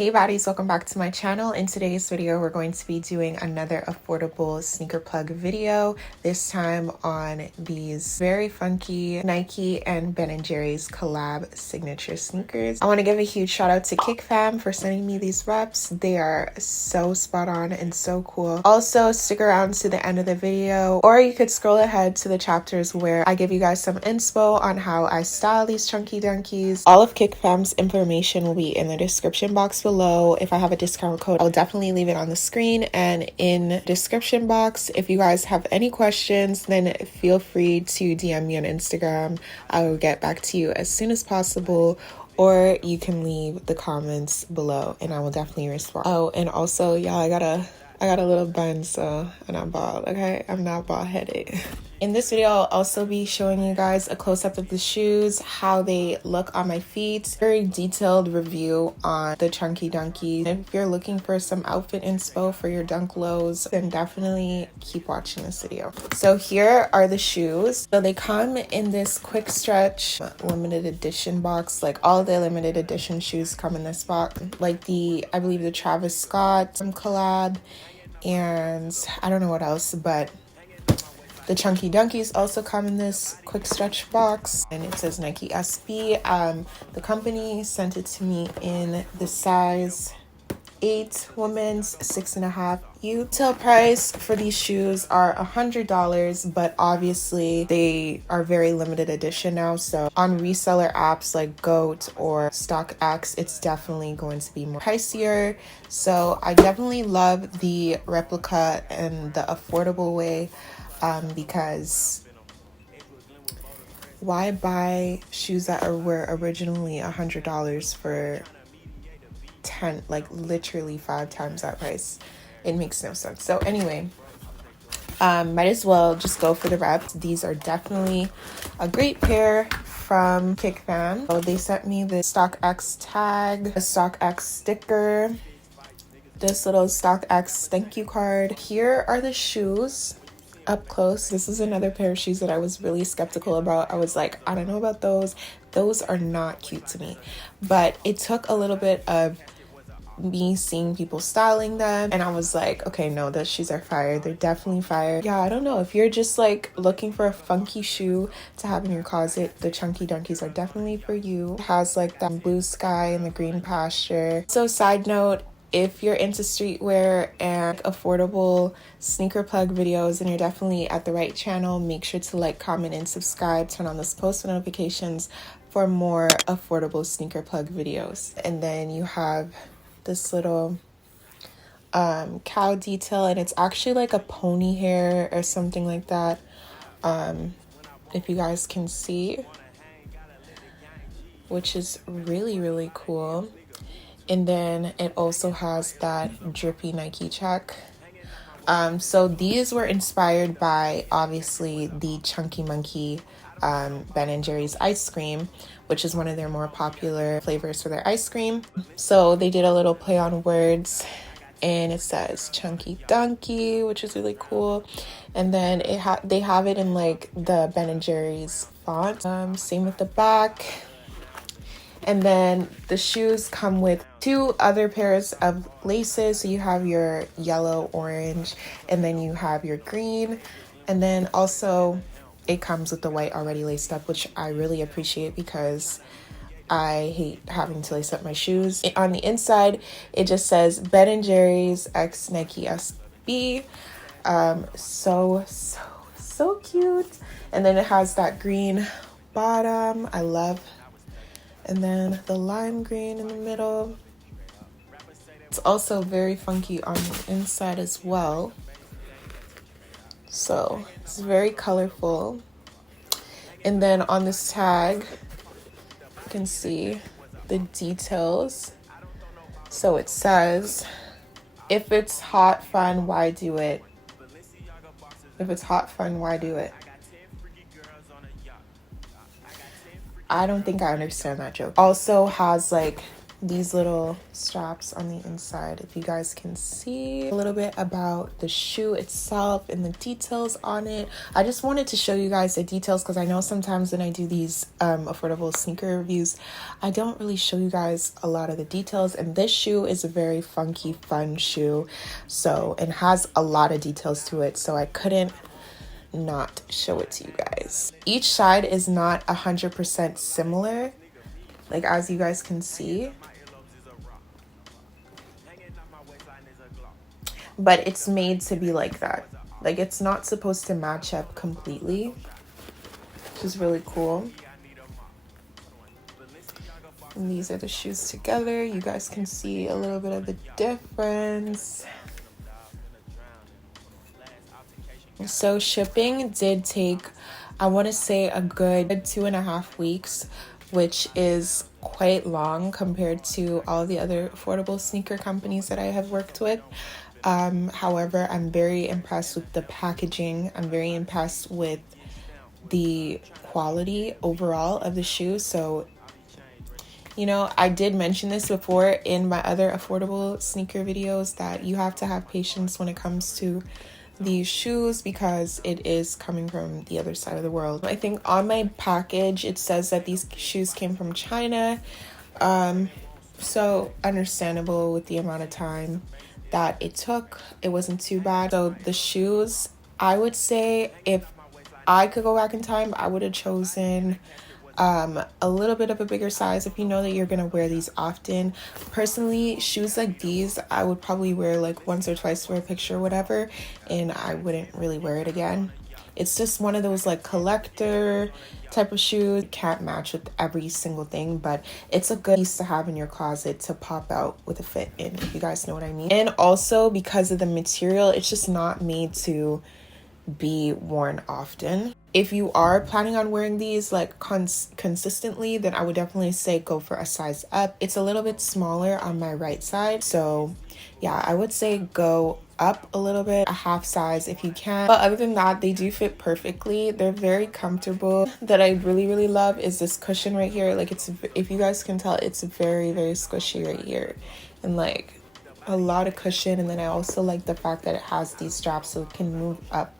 Hey baddies, welcome back to my channel. In today's video, we're going to be doing another affordable sneaker plug video, this time on these very funky Nike and Ben & Jerry's collab signature sneakers. I want to give a huge shout out to kickfam for sending me these reps. They are so spot on and so cool. Also, stick around to the end of the video, or you could scroll ahead to the chapters where I give you guys some inspo on how I style these chunky dunkies. All of kickfam's information will be in the description box below. If I have a discount code, I'll definitely leave it on the screen and in description box. If you guys have any questions, then feel free to DM me on Instagram. I will get back to you as soon as possible, or you can leave the comments below and I will definitely respond. Oh, and also, y'all, I got a little bun, so I'm not bald, okay? I'm not bald headed. In this video, I'll also be showing you guys a close-up of the shoes, how they look on my feet, very detailed review on the chunky dunkies. If you're looking for some outfit inspo for your dunk lows, then definitely keep watching this video. So here are the shoes. So they come in this quick stretch limited edition box. Like all the limited edition shoes come in this box. Like I believe the Travis Scott collab, and I don't know what else, but the chunky dunkies also come in this quick stretch box, and it says Nike SB. The company sent it to me in the size 8 women's 6.5 youth. Retail price for these shoes are $100, but obviously they are very limited edition now, so on reseller apps like GOAT or StockX, it's definitely going to be more pricier. So I definitely love the replica and the affordable way, because why buy shoes that were originally $100 for 10, like literally 5 times that price? It makes no sense. So anyway, might as well just go for the reps. These are definitely a great pair from kickfam. So they sent me the StockX tag, a StockX sticker, this little StockX thank you card. Here are the shoes up close. This is another pair of shoes that I was really skeptical about. I was like, I don't know about those. Those are not cute to me. But it took a little bit of me seeing people styling them, and I was like, okay, no, those shoes are fire. They're definitely fire. Yeah, I don't know. If you're just like looking for a funky shoe to have in your closet, the chunky dunkies are definitely for you. It has like that blue sky and the green pasture. So side note, if you're into streetwear and affordable sneaker plug videos, then you're definitely at the right channel. Make sure to like, comment, and subscribe. Turn on those post notifications for more affordable sneaker plug videos. And then you have this little cow detail, and it's actually like a pony hair or something like that. If you guys can see, which is really cool. And then it also has that drippy Nike check. So these were inspired by, obviously, the Chunky Monkey Ben & Jerry's ice cream, which is one of their more popular flavors for their ice cream. So they did a little play on words, and it says Chunky Dunky, which is really cool. And then they have it in like the Ben & Jerry's font. Same with the back. And then the shoes come with 2 other pairs of laces. So you have your yellow, orange, and then you have your green. And then also it comes with the white already laced up, which I really appreciate because I hate having to lace up my shoes. On the inside, it just says Ben & Jerry's x Nike SB. So cute. And then it has that green bottom. I love. And then the lime green in the middle. It's also very funky on the inside as well. So it's very colorful. And then on this tag, you can see the details. So it says, if it's hot fun, why do it? If it's hot fun, why do it? I don't think I understand that joke. Also has like these little straps on the inside. If you guys can see a little bit about the shoe itself and the details on it. I just wanted to show you guys the details because I know sometimes when I do these affordable sneaker reviews, I don't really show you guys a lot of the details, and this shoe is a very funky, fun shoe, so it has a lot of details to it, so I couldn't not show it to you guys. Each side is not 100% similar, like as you guys can see, but it's made to be like that. Like it's not supposed to match up completely, which is really cool. And these are the shoes together. You guys can see a little bit of the difference. So shipping did take, I want to say, a good 2.5 weeks, which is quite long compared to all the other affordable sneaker companies that I have worked with. However, I'm very impressed with the packaging. I'm very impressed with the quality overall of the shoe. So, you know, I did mention this before in my other affordable sneaker videos that you have to have patience when it comes to these shoes because it is coming from the other side of the world. I think on my package it says that these shoes came from China, so understandable with the amount of time that it took. It wasn't too bad. So the shoes, I would say if I could go back in time, I would have chosen a little bit of a bigger size if you know that you're gonna wear these often. Personally, shoes like these I would probably wear like once or twice for a picture or whatever, and I wouldn't really wear it again. It's just one of those like collector type of shoes. Can't match with every single thing, but it's a good piece to have in your closet to pop out with a fit in, if you guys know what I mean. And also because of the material, it's just not made to be worn often. If you are planning on wearing these like consistently, then I would definitely say go for a size up. It's a little bit smaller on my right side, so yeah, I would say go up a little bit, a half size if you can. But other than that, they do fit perfectly. They're very comfortable. That I really love is this cushion right here. Like it's, if you guys can tell, it's very squishy right here, and like a lot of cushion. And then I also like the fact that it has these straps so it can move up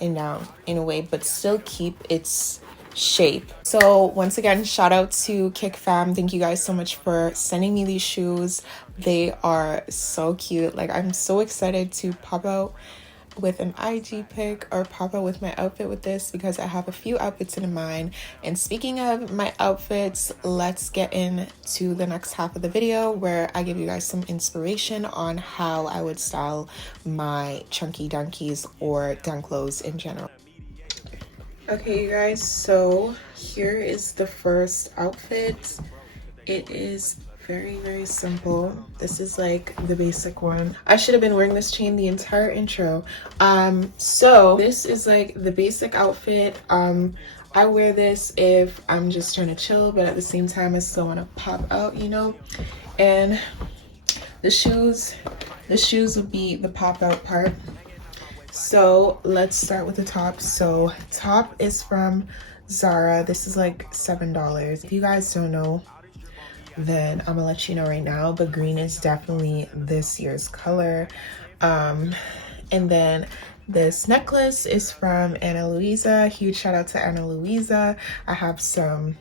and down in a way but still keep its shape. So once again, shout out to kickfam. Thank you guys so much for sending me these shoes. They are so cute. Like I'm so excited to pop out with an IG pic or pop out with my outfit with this because I have a few outfits in mind. And speaking of my outfits, let's get into the next half of the video where I give you guys some inspiration on how I would style my chunky dunkies or dunklos in general. Okay, you guys, so here is the first outfit. It is very simple. This is like the basic one. I should have been wearing this chain the entire intro. So this is like the basic outfit. I wear this if I'm just trying to chill, but at the same time I still want to pop out, you know. And the shoes would be the pop out part. So let's start with the top. So top is from Zara. This is like $7. If you guys don't know, then I'm gonna let you know right now, but green is definitely this year's color. And then this necklace is from Ana Luisa. Huge shout out to Ana Luisa. I have some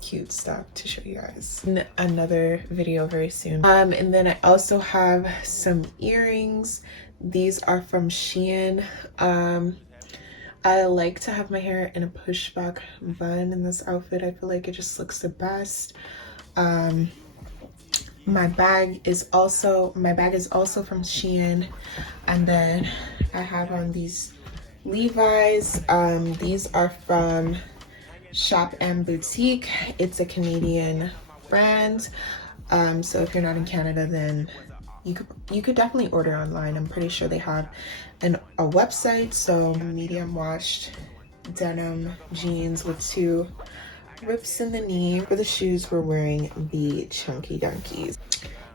cute stuff to show you guys in another video very soon. And then I also have some earrings. These are from Shein. I like to have my hair in a pushback bun in this outfit. I feel like it just looks the best. My bag is also from Shein. And then I have on these Levi's. These are from Shop and Boutique. It's a Canadian brand. So if you're not in Canada, then you could definitely order online. I'm pretty sure they have a website. So medium washed denim jeans with 2 rips in the knee. For the shoes, we're wearing the chunky dunkies.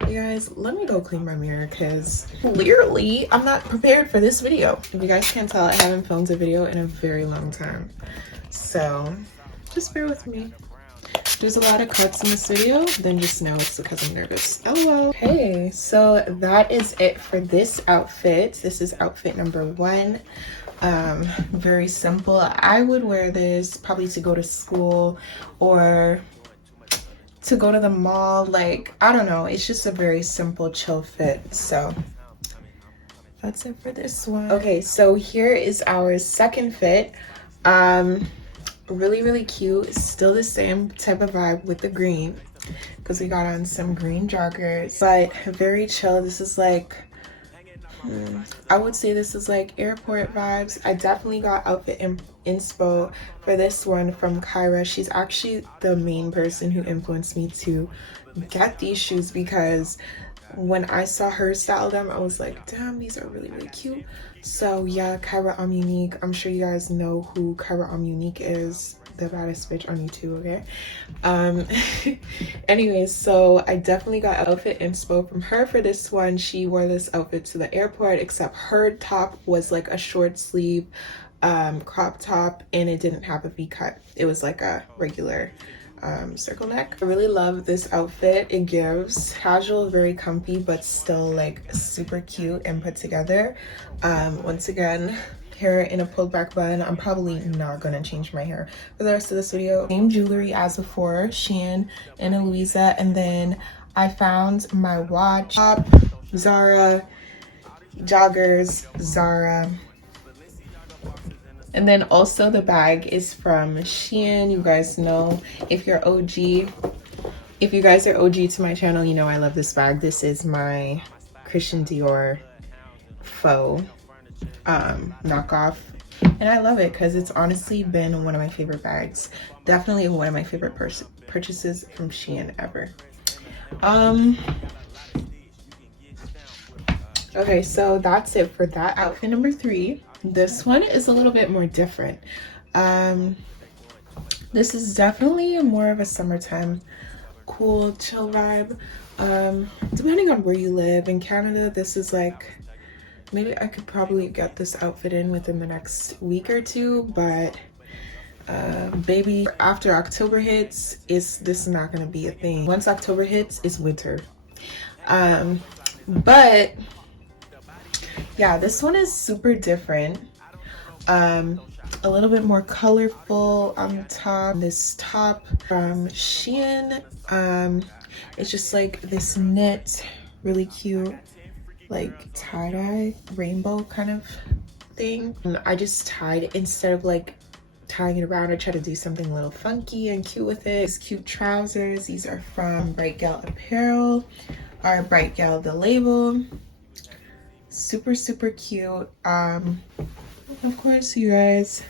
You guys, let me go clean my mirror because clearly I'm not prepared for this video. If you guys can't tell, I haven't filmed a video in a very long time, so just bear with me. there's a lot of cuts in this video, then just know it's because I'm nervous. LOL. Okay, so that is it for this outfit. This is outfit number 1. Very simple. I would wear this probably to go to school or to go to the mall. Like, I don't know, it's just a very simple chill fit. So that's it for this one. Okay, so here is our second fit. Really cute. Still the same type of vibe with the green, because we got on some green joggers, but very chill. This is like I would say this is like airport vibes. I definitely got outfit inspo for this one from Kyra. She's actually the main person who influenced me to get these shoes, because when I saw her style them, I was like, damn, these are really cute. So yeah, Kyra Unique. I'm sure you guys know who Kyra Unique is, the baddest bitch on YouTube, okay? Anyways, so I definitely got outfit inspo from her for this one. She wore this outfit to the airport, except her top was like a short sleeve crop top, and it didn't have a V-cut. It was like a regular circle neck. I really love this outfit. It gives casual, very comfy, but still like super cute and put together. Once again, hair in a pulled back bun. I'm probably not gonna change my hair for the rest of this video. Same jewelry as before, Shein and Louisa. And then I found my watch, top, Zara, joggers, Zara. And then also the bag is from Shein. You guys know, if you're OG, if you guys are OG to my channel, you know I love this bag. This is my Christian Dior faux knockoff, and I love it because it's honestly been one of my favorite bags. Definitely one of my favorite purchases from Shein ever. Okay, so that's it for that outfit number 3. This one is a little bit more different. This is definitely more of a summertime cool chill vibe. Depending on where you live in Canada, this is like, maybe I could probably get this outfit in within the next week or 2, but baby, after October hits, this is not gonna be a thing. Once October hits, it's winter. But yeah, this one is super different. A little bit more colorful on the top. This top from Shein, it's just like this knit, really cute, like tie-dye rainbow kind of thing. And I just tied it, instead of like tying it around, I try to do something a little funky and cute with it. These cute trousers, these are from Bright Gal Apparel, or Bright Gal the label. Super cute. Of course, you guys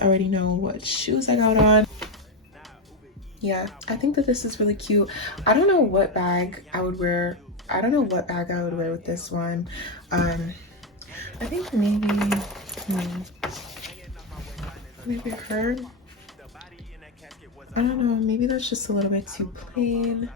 already know what shoes I got on. Yeah, I think that this is really cute. I don't know what bag I would wear. I don't know what bag I would wear with this one. I think maybe her. I don't know, maybe that's just a little bit too plain.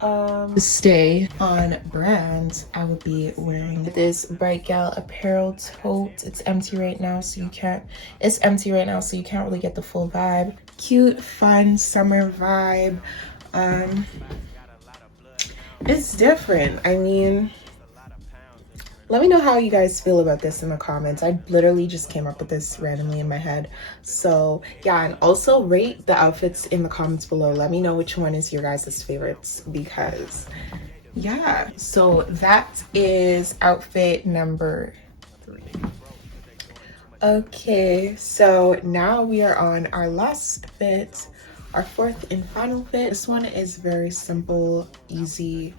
To stay on brand, I would be wearing this Bright Gal Apparel tote. It's empty right now, so you can't really get the full vibe. Cute, fun summer vibe. It's different. I mean, let me know how you guys feel about this in the comments. I literally just came up with this randomly in my head. So yeah, and also rate the outfits in the comments below. Let me know which one is your guys' favorites, because yeah. So that is outfit number 3. Okay, so now we are on our last fit, our 4th and final fit. This one is very simple, easy,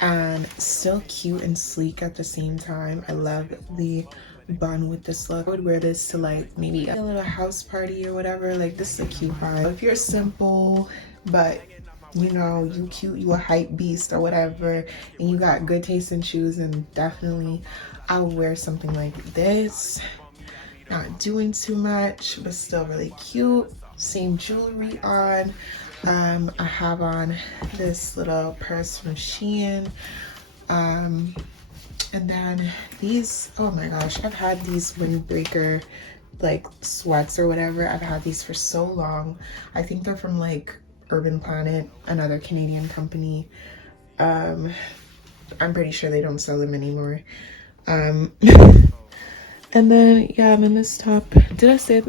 and still cute and sleek at the same time. I love the bun with this look. I would wear this to like maybe a little house party or whatever. Like, this is a cute vibe. If you're simple but you know you cute, you a hype beast or whatever, and you got good taste in shoes, and definitely I would wear something like this. Not doing too much, but still really cute. Same jewelry on. I have on this little purse from Shein, and then these, oh my gosh, I've had these windbreaker like sweats or whatever. I've had these for so long. I think they're from like Urban Planet, another Canadian company. I'm pretty sure they don't sell them anymore. And then yeah, and then this top, did I say,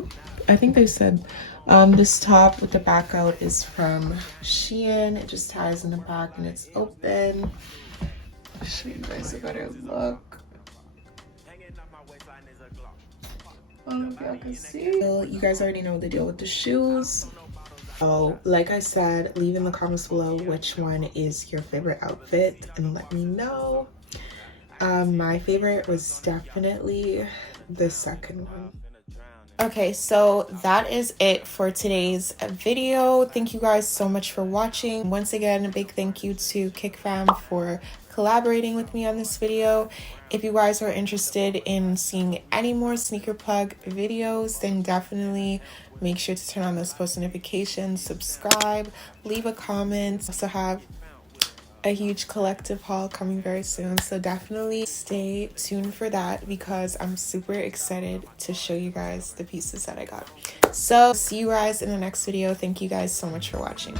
I think they said this top with the back out is from Shein. It just ties in the back and it's open. I'll show you guys a better look. I don't know if y'all can see. Well, you guys already know the deal with the shoes. So like I said, leave in the comments below which one is your favorite outfit and let me know. My favorite was definitely the second one. Okay, so that is it for today's video. Thank you guys so much for watching. Once again, a big thank you to kickfam for collaborating with me on this video. If you guys are interested in seeing any more sneaker plug videos, then definitely make sure to turn on those post notifications, subscribe, leave a comment. Also have a huge collective haul coming very soon, so definitely stay tuned for that because I'm super excited to show you guys the pieces that I got. So see you guys in the next video. Thank you guys so much for watching.